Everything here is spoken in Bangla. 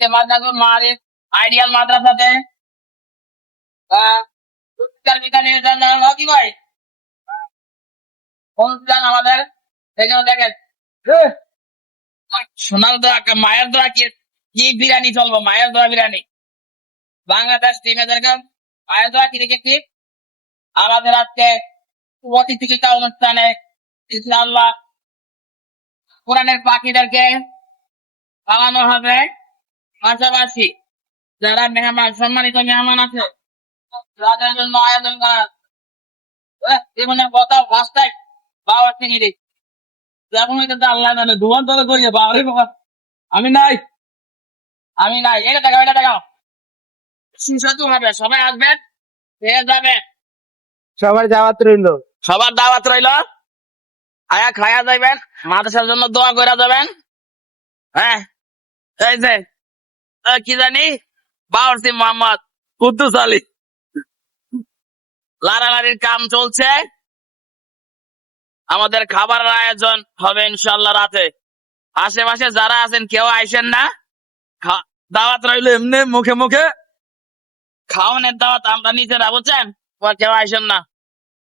আজকে মাদ্রাসুল মাআরিফ আইডিয়াল মাদ্রাসাতে পুরস্কার বিতরণের জন্য কি ভাই অনুষ্ঠান আমাদের সেখানে দেখেন সোনার দোয়া মায়ের দোয়া কি কি বিরিয়ানি চলবো, মায়ের দোয়া বিরিয়ানি বাংলাদেশ টিমেদেরকে মায়ের দোয়া ক্রিকেট আমাদের আজকে প্রতিযোগিতা অনুষ্ঠানে ইনশাআল্লাহ কোরআনের পাখিদেরকে খাওয়ানো হবে। পাশাপাশি যারা মেহমান সম্মানিত মেহমান আছে তাদের জন্য আয়োজন করা জীবনে কথা ফার্স্টাই বাবা চিনি যেমন হইতে আল্লাহ জানে দুয়ান তলে করিয়ে বাবারে বাবা আমি নাই এটা দেখাও সুস্বাদু হবে, সবাই আসবেন খেয়ে যাবে, সবার দাওয়াত রইলো। সবার দাওয়াত রইল। আয়া খায়া যাইবেন, মাদ্রাসার জন্য দোয়া করে যাবেন। হ্যাঁ এই যে কি জানি বাবরসি মোহাম্মদ কুদ্দুস আলী লাড়ালাড়ির কাম চলছে। আমাদের খাবারের আয়োজন হবে ইনশাল্লাহ রাতে। আশেপাশে যারা আছেন কেউ আইসেন না, দাওয়াত রইল এমনি মুখে মুখে খাওয়ানোর দাওয়াত আমরা নিজেরা, বুঝছেন, কেউ আইসেন না।